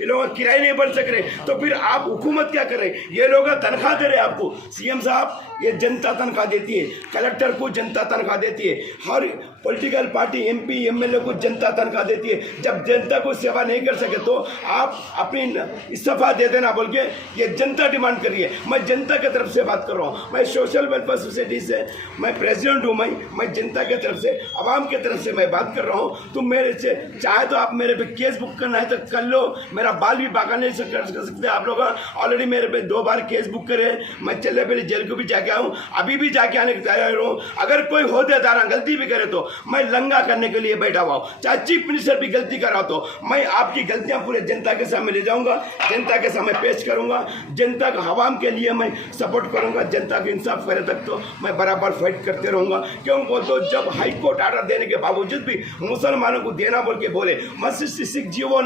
ये लोग किराए नहीं भर सक रहे, तो फिर आप हुकूमत क्या कर रहे? ये लोग तनख्वाह दे रहे आपको। सीएम साहब, ये जनता तनख्वाह देती है, कलेक्टर को जनता तनख्वाह देती है, हर पॉलिटिकल पार्टी एमपी एमएलए को जनता तनख्वाह देती है। जब जनता को सेवा नहीं कर सके तो आप अपनी इस्तीफा दे देना बोल के ये जनता डिमांड कर रही है। मैं जनता की तरफ से बात कर रहा हूँ, मैं सोशल वेलफेयर सोसाइटी से मैं प्रेसिडेंट हूँ। मैं जनता की तरफ से, आवाम की तरफ से मैं बात कर रहा हूँ। तुम मेरे से चाहे तो आप मेरे पे केस बुक करना है तो कर लो, मेरा बाल भी बाका नहीं कर सकते आप लोग। ऑलरेडी मेरे पे 2 बार केस बुक करे, मैं चले पहले जेल को भी जाके आऊँ, अभी भी जाके आने की तैयार हूँ। अगर कोई होदेदार गलती भी करे तो मैं लंगा करने के लिए बैठा हुआ हूँ। चाहे चीफ मिनिस्टर भी गलती करा तो मैं आपकी गलतियां पूरे जनता के सामने ले जाऊंगा, जनता के सामने पेश करूंगा, जनता का आवाम के लिए मैं सपोर्ट करूंगा। जनता के इंसाफ करे तक तो मैं बराबर फाइट करते रहूंगा। क्यों बोल तो जब हाई कोर्ट आर्डर देने के बावजूद भी मुसलमानों को देना बोल के बोले, 166 जीवो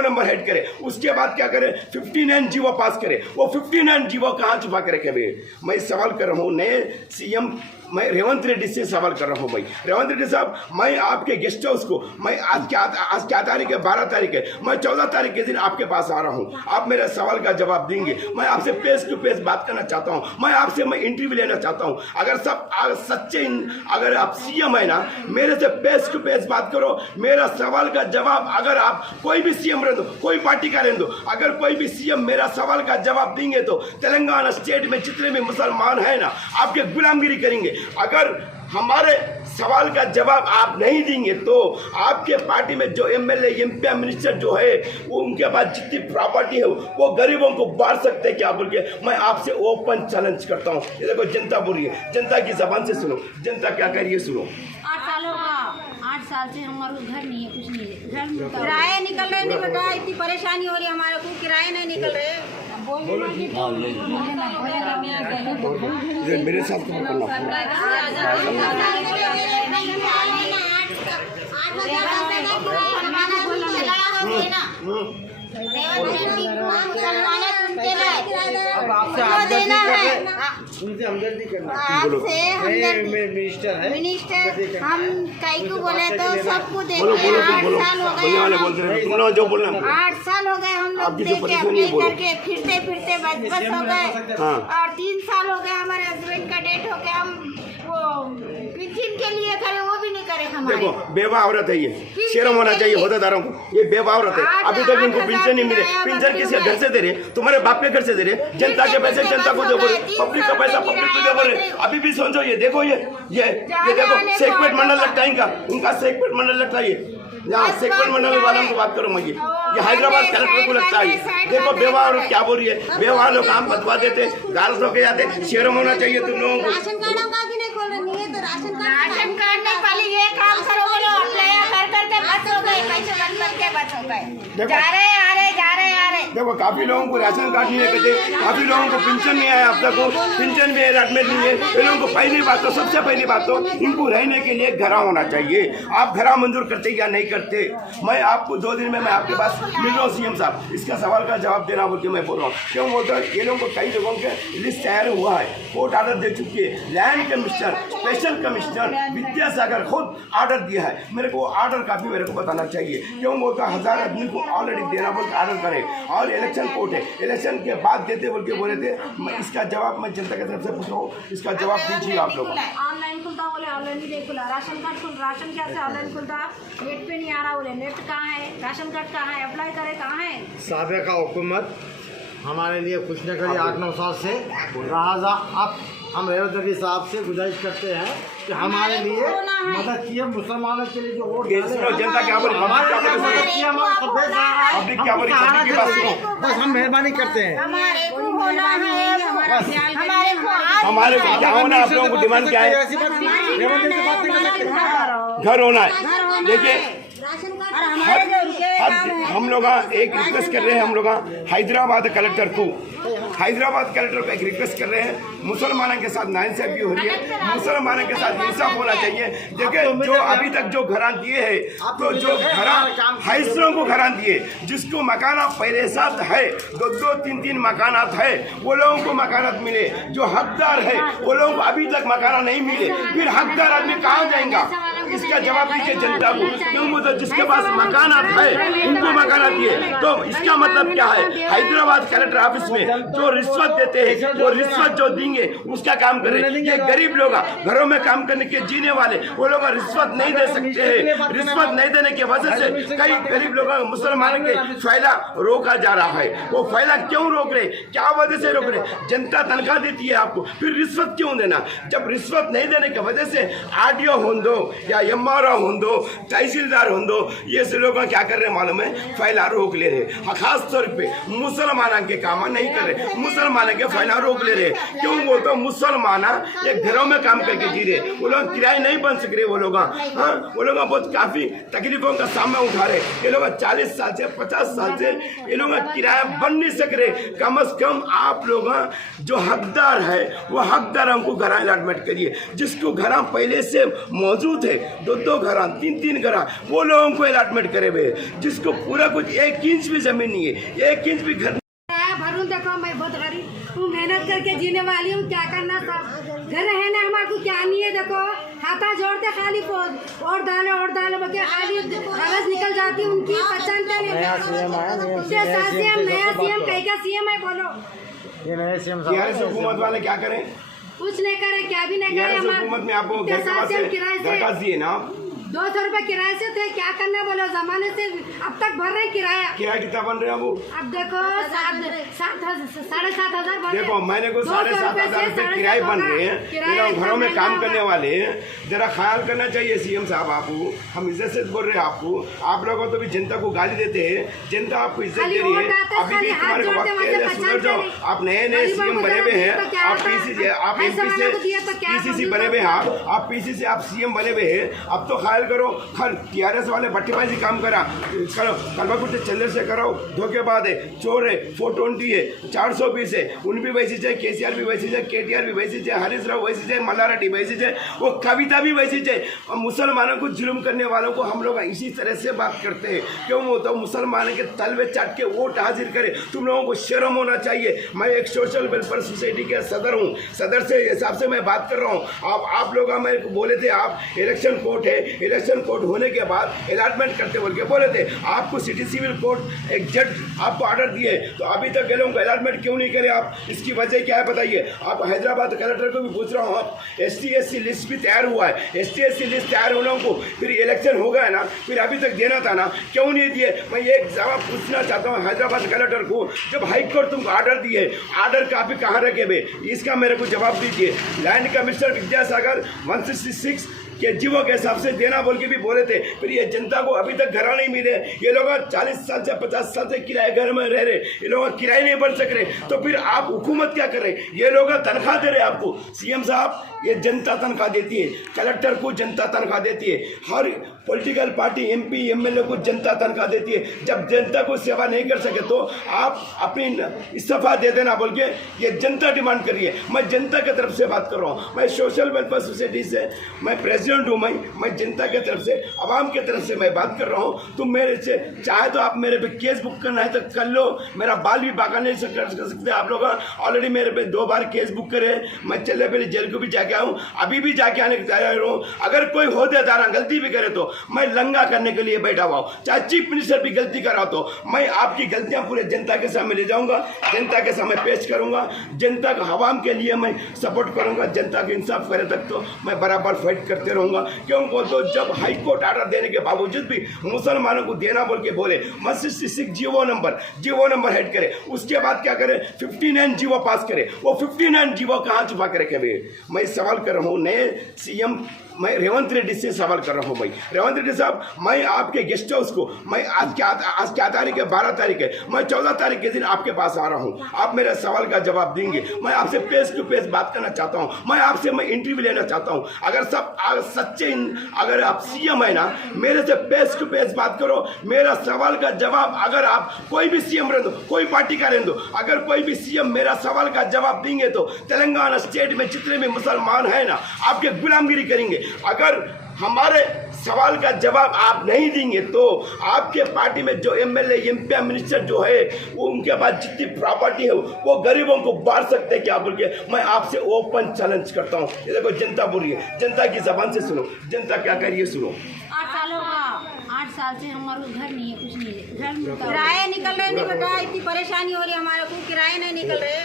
नंबर हेड करे, उसके बाद क्या करे? 59 जीवो पास करे। वो 59 जीवो कहाँ छुपा के रखे हुए? मैं सवाल कर रहा हूँ नए सीएम, मैं रेवंत रेड्डी से सवाल कर रहा हूँ। भाई रेवंत रेड्डी साहब, मैं आपके गेस्ट हाउस को, मैं आज क्या तारीख है? 12 तारीख है। मैं 14 तारीख के दिन आपके पास आ रहा हूँ, आप मेरे सवाल का जवाब देंगे। मैं आपसे फेस टू फेस बात करना चाहता हूँ, मैं आपसे इंटरव्यू लेना चाहता हूँ। अगर सब सच्चे, अगर आप सीएम है ना, मेरे से फेस टू फेस बात करो, मेरा सवाल का जवाब, अगर आप कोई भी सीएम रह दो, कोई पार्टी का रह दो, अगर कोई भी सीएम मेरा सवाल का जवाब देंगे तो तेलंगाना स्टेट में जितने भी मुसलमान हैं ना, आपके गुलामगिरी करेंगे। अगर हमारे सवाल का जवाब आप नहीं देंगे तो आपके पार्टी में जो एमएलए एमपी मिनिस्टर जो है वो, उनके पास जितनी प्रॉपर्टी है वो गरीबों को बांट सकते हैं क्या बोल के मैं आपसे ओपन चैलेंज करता हूँ। ये देखो जनता बोल रही है, जनता की जबान से सुनो, जनता क्या कह रही है सुनो। 8 साल होगा, 8 साल से हमारे घर नहीं है, कुछ नहीं है, घर किराए निकल रहे नहीं बेटा, इतनी परेशानी हो रही है हमारे को, किराए नहीं निकल रहे। मेरे साथ उनसे हमदर्दी करना, मिनिस्टर हम कई को बोले तो सबको देते बोलो हैं। 8 साल हो गए हम लोग देख के अप्लाई करके फिरते बस हो गए। और 3 साल हो गए हमारे हस्बैंड का डेथ हो गया, हम वो पेंशन के लिए करे वो भी नहीं करे हमारे। देखो बेवा औरत है, ये शर्म होना चाहिए होदेदारों को, ये बेवा औरत है। अभी तक इनको पेंशन नहीं मिले। पेंशन किसी घर से दे रहे? तुम्हारे बाप के घर से दे रहे? जनता के पैसे जनता को दे बोले, पब्लिक का पैसा पब्लिक को दे बोले। अभी भी समझो, ये देखो ये देखो सेक्रेट मंडल लगता है इनका सेक्रेट मंडल लगता है। यहाँ सेक्रेट मंडल वालों को बात करो मैं, ये हैदराबाद कलेक्टर को लगता है। देखो बेवा औरत क्या बोल रही है, बेवा लोग काम बतवा देते, गाल धो के जाते। शर्म होना चाहिए तुम लोगों को। राशन कार्ड नहीं पाली, ये काम करो बोलो, अप्लाई करके बस हो गए, पैसे बंद करके बस हो गए, जा रहे आ रहे। देखो काफी लोगों को राशन कार्ड नहीं कहते, काफी लोगों को पेंशन नहीं आया, अब तक को पेंशन भी अलॉटमेंट नहीं है। इन लोगों को पहली बात तो, सबसे पहली बात तो इनको रहने के लिए घर होना चाहिए। आप घर मंजूर करते या नहीं करते? मैं आपको 2 दिन में मैं आपके पास मिल रहा हूँ सीएम साहब, इसका सवाल का जवाब देना बोल के मैं बोल रहा हूँ। क्यों बोलता है? ये लोगों को कई लोगों के लिस्ट तैयार हुआ है, कोर्ट आर्डर दे चुकी है, land commissioner, special commissioner Vidyasagar खुद आर्डर दिया है। मेरे को आर्डर काफी मेरे को बताना चाहिए। क्यों बोलता 1000 आदमी को ऑलरेडी देना बोल के आर्डर करे, और इलेक्शन कोर्ट है, इलेक्शन के बाद देते बोल के बोले थे। मैं इसका जवाब मैं जनता की तरफ से पूछ रहा हूँ, इसका जवाब दीजिए आप लोग। ऑनलाइन खुलता बोले, ऑनलाइन ही नहीं खुला। राशन कार्ड राशन कैसे ऑनलाइन खुलता? नेट पे नहीं आ रहा बोले, नेट कहाँ है? राशन कार्ड कहाँ है? अप्लाई करे कहाँ है? साबिका हुकूमत हमारे लिए कुछ न करिए 8-9 साल से राजा। अब हम रेवंत रेड्डी साहब से गुजारिश करते हैं कि हमारे लिए मदद किए, मुसलमानों के लिए जो वोट जनता क्या बोले, पब्लिक क्या बोले, बस हम मेहरबानी करते हैं। हमारे को होना है, हमारे को क्या होना, आप लोगों को डिमांड क्या है? घर होना है। देखिए हम लोग एक रिक्वेस्ट कर रहे हैं, हम लोग हैदराबाद कलेक्टर को एक रिक्वेस्ट कर रहे हैं, मुसलमानों के साथ नाइंसाफी हो रही है, मुसलमानों के साथ इंसाफ होना चाहिए। देखिए जो अभी तक जो घरान दिए है, तो जो घरान हाइसरों को घरान दिए, जिसको मकाना पहले साथ है, 2-2, 3-3 मकानात है, वो लोगों को मकानात मिले। जो हकदार है वो लोगों को अभी तक मकाना नहीं मिले, फिर हकदार आदमी कहाँ जाएगा? इसका जवाब दीजिए जनता को। क्यों मतलब जिसके पास मकानात है उनको मकानात दिए, तो इसका मतलब क्या है? हैदराबाद कलेक्टर ऑफिस में जो रिश्वत देते हैं वो रिश्वत जो देंगे उसका काम करें। ये गरीब लोग घरों में काम करने के जीने वाले वो लोग रिश्वत नहीं दे सकते हैं। रिश्वत नहीं देने की वजह से कई गरीब लोग मुसलमानों के फैला रोका जा रहा है। वो फैला क्यों रोक रहे, क्या वजह से रोक रहे? जनता तनख्वाह देती है आपको, फिर रिश्वत क्यों देना? जब रिश्वत नहीं देने की वजह से आरडीओ होंदो या एमआरओ होंदो तहसीलदार होंदो ये से लोग क्या कर रहे हैं मालूम है? फैला रोक ले रहे। खास तौर पे मुसलमान के काम नहीं कर रहे, मुसलमान के फैला रोक ले रहे। क्यों बोलते हो? मुसलमान एक घरों में काम करके जी रहे, वो लोग किराए नहीं बन सक रहे। वो लोग वो लोग बहुत काफी तकलीफों का सामना उठा रहे। ये लोग 40 साल से 50 साल से ये लोग किराया बन नहीं सक रहे। कम से कम आप लोग जो हकदार है वो हकदारों को घर अलॉटमेंट करिए। जिसको घर पहले से मौजूद है, 2-2 घर 3-3 घर वो लोगों को अलॉटमेंट करे हुए। जिसको पूरा कुछ 1 इंच भी जमीन नहीं है, 1 इंच भी घर भरून। देखो मैं बहुत गरीब हूँ, मेहनत करके जीने वाली हूँ, क्या करना था? घर है ना हमारे को, क्या नहीं है। देखो हाथा जोड़ते खाली और डालो बल्कि खाली कागज निकल जाती उनकी पहचानते नहीं। नया सीएम नया सीएम कहीं का सीएम है बोलो? ये नए सीएम हुकूमत वाले क्या करें? कुछ नहीं करे, क्या भी नहीं करे। हुकूमत में आपको दरखास्त दिए ना, 200 रुपए किराए से थे, क्या करना बोलो? जमाने से अब तक भर रहे किराया। किराया कितना बन रहा है वो? अब देखो 7,500 बन। देखो मैंने को 7,500 रुपए किराए बन रहे हैं। घरों में काम करने वाले जरा ख्याल करना चाहिए सीएम साहब। आपको हम इज्जत से बोल रहे हैं, आप लोगों तो भी जनता को गाली देते हैं, जनता आपको इज्जत दे रही है। अभी भी तुम्हारे वक्त के सुधर जाओ। आप नए सीएम बने हुए हैं, आप पीसीसी, आप एमपी से पीसीसी बने हुए हैं, आप पीसी से आप सीएम बने हुए हैं। अब तो ख्याल करो। खल टीआरएस वाले बट्टीबाजी काम करो, कलबाकुट्टे चंद्रशेखर धोखेबाज है, चोर है, 420 है, 420 है, उन भी वैसी है, केसीआर भी वैसी है, केटीआर भी वैसी है, हरीश राव वैसी है, मल्लारेड्डी वैसी है, वो कविता भी वैसी है। और मुसलमानों को जुल्म करने वालों को हम लोग इसी तरह से बात करते हैं। क्यों होता है? मुसलमान के तलवे चाट के वोट हाजिर करे। तुम लोगों को शर्म होना चाहिए। मैं एक सोशल वेलफेयर सोसाइटी के सदर हूँ, सदर से हिसाब से मैं बात कर रहा हूँ। आप लोग हमें बोले थे आप इलेक्शन कोर्ट है, इलेक्शन कोर्ट होने के बाद अलॉटमेंट करते बोल के बोले थे। आपको सिटी सिविल कोर्ट एक जज आपको ऑर्डर दिए, तो अभी तक ये लोगों को अलॉटमेंट क्यों नहीं करे आप? इसकी वजह क्या है बताइए? आप हैदराबाद कलेक्टर को भी पूछ रहा हूँ, आप ST/SC लिस्ट भी तैयार हुआ है, ST/SC लिस्ट तैयार होने को फिर इलेक्शन हो गया ना, फिर अभी तक देना था ना, क्यों नहीं दिए? मैं एक जवाब पूछना चाहता हूँ हैदराबाद कलेक्टर को, जब हाईकोर्ट तुमको ऑर्डर दिए, ऑर्डर काफी कहाँ रखे हुए? इसका मेरे को जवाब दीजिए। लैंड कमिश्नर विद्यासागर 166 के जीवों के हिसाब से देना बोल के भी बोले थे, फिर ये जनता को अभी तक घर नहीं मिले। ये लोग 40 साल से 50 साल से किराए घर में रह रहे, ये लोग किराए नहीं भर सक रहे, तो फिर आप हुकूमत क्या कर रहे? ये लोग तनख्वाह दे रहे आपको। सीएम साहब ये जनता तनख्वाह देती है, कलेक्टर को जनता तनख्वाह देती है, हर पॉलिटिकल पार्टी MP MLA को जनता तनख्वाह देती है। जब जनता को सेवा नहीं कर सके तो आप अपनी इस्तीफा दे देना बोल के ये जनता डिमांड कर रही है। मैं जनता की तरफ से बात कर रहा हूँ, मैं सोशल वेलफेयर सोसाइटी से मैं प्रेसिडेंट हूँ। मैं जनता की तरफ से, आवाम की तरफ से मैं बात कर रहा हूँ। तुम मेरे से चाहे तो आप मेरे पे केस बुक करना है तो कर लो, मेरा बाल भी बाका नहीं कर सकते आप लोग। ऑलरेडी मेरे पे 2 बार केस बुक करे, मैं चले पहले जेल को भी जाके आऊँ, अभी भी जाके आने की तैयार हूँ। अगर कोई होदेदार गलती भी करे तो मैं लंगा करने के लिए बैठा हुआ हूँ। चाहे चीफ मिनिस्टर भी गलती करा तो मैं आपकी गलतियां पूरे जनता के सामने ले जाऊंगा, जनता के सामने पेश करूंगा, जनता का आवाम के लिए मैं सपोर्ट करूंगा। जनता के इंसाफ करे तक तो मैं बराबर फाइट करते रहूंगा। क्यों बोल तो जब हाई कोर्ट ऑर्डर देने के बावजूद भी मुसलमानों को देना बोल के बोले, 166 जीवो नंबर हेड करे, उसके बाद क्या करे? 59 जीवो पास करे। वो 59 जीवो कहाँ छुपा के रखे हुए? मैं सवाल कर रहा हूँ नए सीएम, मैं रेवंत रेड्डी से सवाल कर रहा हूँ। भाई रेवंत रेड्डी साहब, मैं आपके गेस्ट हाउस को मैं आज क्या तारीख है? 12 तारीख है। मैं 14 तारीख के दिन आपके पास आ रहा हूँ। आप मेरे सवाल का जवाब देंगे। मैं आपसे फेस टू फेस बात करना चाहता हूँ। मैं इंटरव्यू लेना चाहता हूँ। अगर सब सच्चे, अगर आप सीएम है ना, मेरे से फेस टू फेस बात करो। मेरा सवाल का जवाब, अगर आप कोई भी सीएम रह दो, कोई पार्टी का रह दो, अगर कोई भी सीएम मेरा सवाल का जवाब देंगे तो तेलंगाना स्टेट में जितने भी मुसलमान हैं ना, आपके गुलामगिरी करेंगे। अगर हमारे सवाल का जवाब आप नहीं देंगे तो आपके पार्टी में जो एमएलए एमपी मिनिस्टर जो है वो उनके पास जितनी प्रॉपर्टी है वो गरीबों को बांट सकते हैं क्या बोल के मैं आपसे ओपन चैलेंज करता हूँ। ये देखो जनता बोल रही है, जनता की जबान से सुनो जनता क्या कह रही है, सुनो। 8 साल होगा, 8 साल से हमारे घर नहीं है, कुछ नहीं है, घर किराए निकल रहे नहीं बेटा, इतनी परेशानी हो रही है हमारे को, किराए नहीं निकल रहे।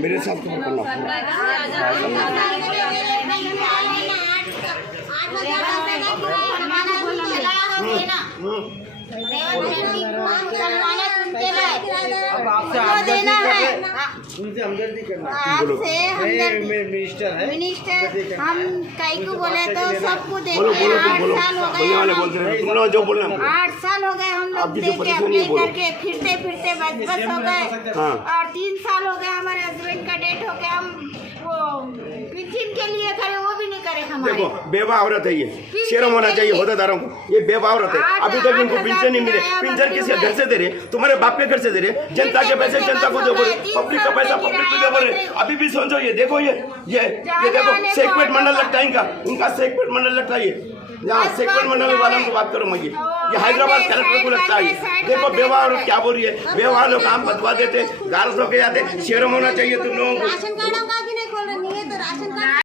मेरे साथ तो अब आपसे देना है, उनसे हमदर्दी करना आपसे हमदर्दी मिनिस्टर है मिनिस्टर हम कई को बोले तो सबको देखे। बोलो 8 साल हो बोलने वाले बोलते गए, रहे, तुम लोग जो बोलना 8 साल हो गए हम लोग आप जिसे देखे परेशानी है अपने बोलो। करके फिरते फिरते बस हो गए। हाँ। और 3 साल हो गए हमारे हस्बैंड का डेथ हो गया, हम वो पेंशन के लिए करे वो भी नहीं करे हमारे। देखो बेवा औरत है ये, शर्म होना चाहिए होदादारों को, ये बेवा औरत है, अभी तक इनको पेंशन नहीं मिले। पेंशन किसी घर से दे रहे, तुम्हारे बाप के घर से दे रहे, जनता के पैसे जनता को दे बोले, पब्लिक का पैसा पब्लिक को दे बोले। अभी भी समझो ये देखो ये देखो सेक्रेट मंडल लगता है इनका सेक्रेट मंडल लगता है ये, यहाँ सेक्रेट मंडल वालों की बात करो मैं ये हैदराबाद कलेक्टर को लगता है। देखो बेवा औरत क्या बोल रही है, बेवा लोग काम बदवा देते, गारस होके जाते, शर्म होना चाहिए तुम लोगों को। राशन कार्ड का भी नहीं खोल रही है तो राशन कार्ड